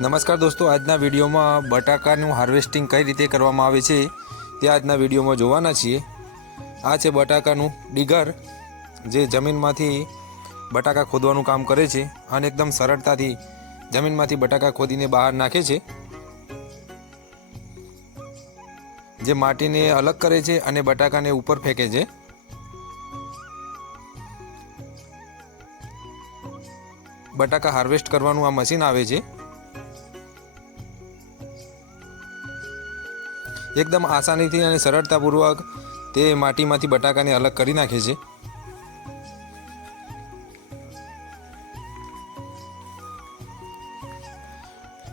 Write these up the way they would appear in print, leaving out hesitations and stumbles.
नमस्कार दोस्तों, आजना वीडियो में बटाकाનું हार्वेस्टिंग कई रीते करवामां आवे छे ते आजना वीडियो में जोवाना छीए। आ छे बटाकाનું डिगर जे जमीनमांथी बटाका खोदवानुं काम करे छे अने एकदम सरळताथी जमीनमांथी बटाका खोदीने बहार नाखे छे, जे माटीने अलग करे छे अने बटाकाने ऊपर फेंके छे। बटाका हार्वेस्ट करवानुं आ मशीन आवे छे। एकदम आसानीथी अने सरळतापूर्वक ते माटीमांथी बटाकाने अलग करी नाखे छे।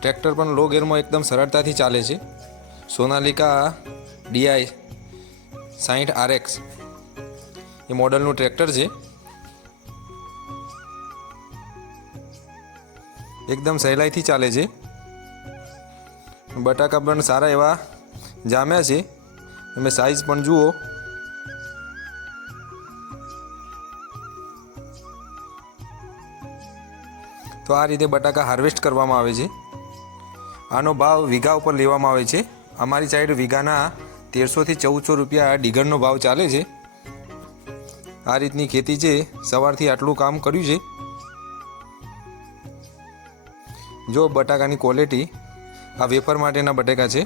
ट्रेक्टर पण लो गेर में एकदम सरळताथी चाले छे। सोनालिका DI 60 RX ये मॉडलनुं ट्रेक्टर छे। एकदम सहेलाईथी चाले छे। बटाका पण सारा एवा जाम्या छे। તમે સાઈઝ પણ જુઓ। તો આ રીતે બટાકા હાર્વેસ્ટ કરવામાં આવે છે। આનો ભાવ વીઘા ઉપર લેવામાં આવે છે। અમારી સાઈડ વીઘાના 1300 થી 1400 રૂપિયા ડીગરનો ભાવ ચાલે છે। આ રીતની ખેતી છે। સવારથી આટલું કામ કર્યું છે। જો બટાકાની ક્વોલિટી આ વેફર માટેના બટાકા છે।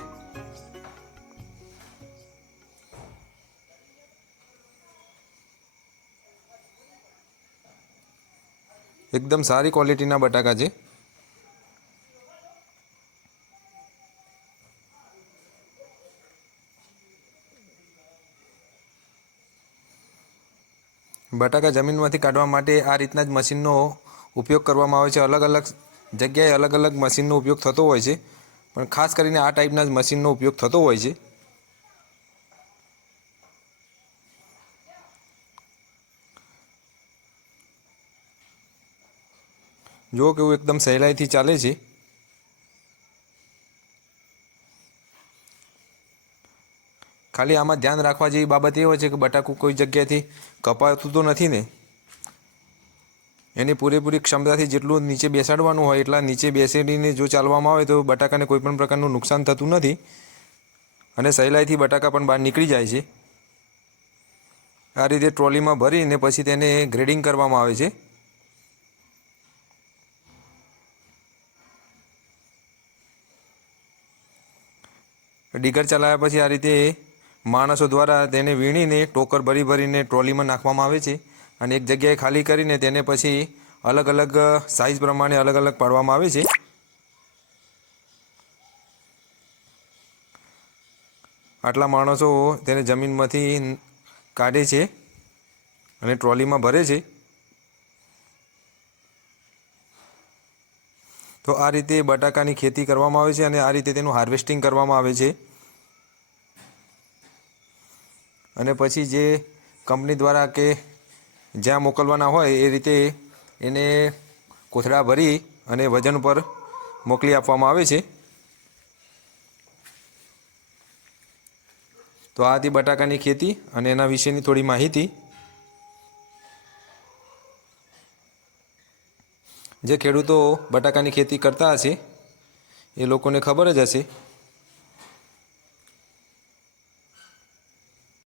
एकदम सारी क्वॉलिटीना बटाका है। बटाका जमीन में काढ़वा माटे आ रीतना ज मशीननो उपयोग करवामां आवे छे। अलग अलग जग्याए अलग अलग मशीननो उपयोग थतो होय छे, पण खास करीने आ टाइपना ज मशीननो उपयोग थतो होय छे। जो कि एकदम सहेलाईथी चाले छे। खाली आमां ध्यान राखवा जेवी बाबत ए होय छे कि बटाकू कोई जग्याएथी कपातुं तो नथी ने। एनी पूरेपूरी क्षमताथी जेटલું नीचे बेसाडवानुं होय એટલા नीचे बेसाડીने जो चालवामां आवे तो बटाकाने कोईपण प्रकारनुं नुकसान थतुं नथी अने सहेलाईथी बटाका पण बहार નીકળી જાય છે। आ रीते ट्रोलीमां भरीने पछी तेने ग्रेडिंग करवामां आवे छे। डिगर चलाव्या पछी आ रीते माणसों द्वारा तेने वीणीने टोकर भरी भरीने ट्रोलीमां नाखवामां आवे छे अने एक जग्याए खाली करीने तेने पछी अलग अलग साइज प्रमाणे अलग अलग पाडवामां आवे छे। आटला माणसों तेने जमीनमांथी काढे छे अने ट्रोलीमां भरे छे। तो आ रीते बटाकानी खेती करवामां आवे छे अने आ रीते तेनुं हार्वेस्टिंग करवामां आवे छे। अने पछी जे कंपनी द्वारा के ज्यां मोकलवाना होय ए रीते एने कोथळा भरी अने वजन पर मोकली आपवामां आवे छे। तो आ हती बटाकानी खेती अने एना विशेनी थोड़ी माहिती। जे खेडूतो बटाकानी खेती करता हशे ए लोकोने खबर ज हशे